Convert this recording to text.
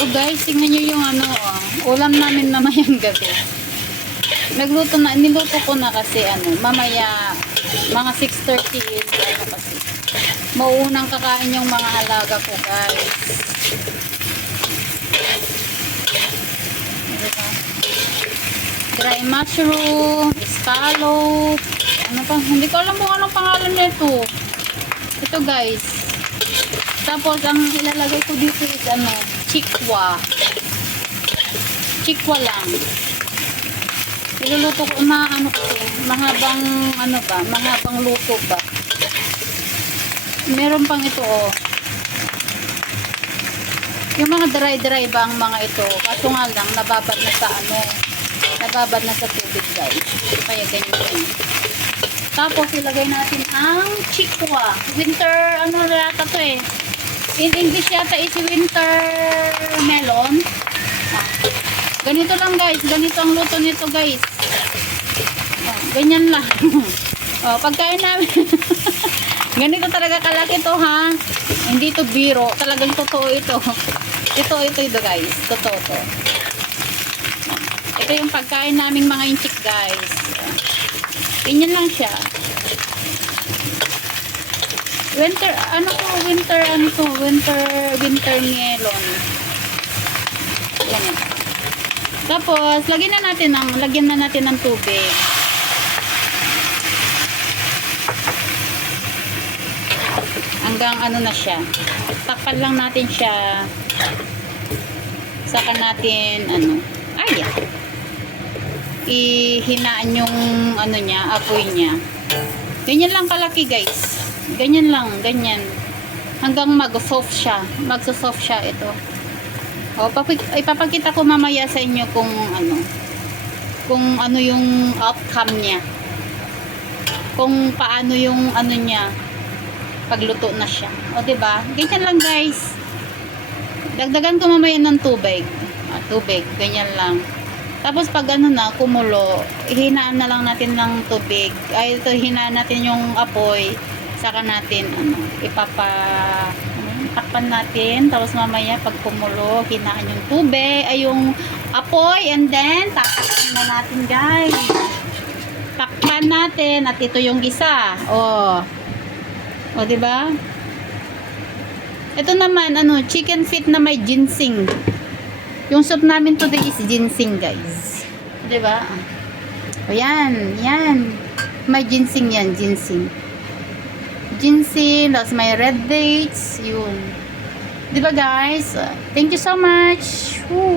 Oh guys, tingnan nyo yung ano, ulam namin mamayang gabi. Niluto ko na kasi ano, mamaya mga 6:30 is ano kasi. Mauunang kakain yung mga alaga ko, guys. Diba? Dry mushroom, scallop, ano pa, hindi ko alam kung anong pangalan nito. Ito guys. Tapos ang ilalagay ko dito is ano, chikwa. Chikwa lang. Iluluto ko na ano kasi, mahabang ano ba, mahabang luto ba. Meron pang ito oh. Yung mga dry ba ang mga ito. Kaso nga lang, nababad na sa ano, nababad na sa tubig guys. Kaya ganyan. Tapos ilagay natin ang chikwa. Winter, ano yata to eh. In English yata is winter melon. Ganito lang guys. Ganito ang luto nito guys. Ganyan lang. Pagkain namin. Ganito talaga kalaki to ha. Hindi to biro. Talagang totoo ito. Ito guys. Totoo to. Ito yung pagkain naming mga inchik guys. Ganyan lang siya. Winter melon. Ganyan. Tapos, lagyan na natin ng tubig. Hanggang ano na siya. Takpan lang natin siya. Saka natin, ihinaan yung ano niya, apoy niya. Ganyan lang kalaki guys. Ganyan lang, ganyan. Hanggang mag-soft siya. Mag-soft siya ito. Ipapakita ko mamaya sa inyo kung ano yung outcome niya. Kung paano yung ano niya pagluto na siya. O diba? Ganyan lang guys. Dagdagan ko mamaya ng tubig. Tubig, ganyan lang. Tapos pag ano na, kumulo, hinaan na lang natin ng tubig. Hinaan natin yung apoy. Saka natin, takpan natin. Tapos mamaya pag kumulo, hinaan yung tubig, yung apoy, and then, takpan na natin guys. Takpan natin, at ito yung isa. O diba? Ito naman, chicken feet na may ginseng. Yung soup namin today is ginseng, guys. Diba? O yan. May ginseng yan, ginseng. Ginseng, tapos may red dates. Yun. Diba, guys? Thank you so much. Woo.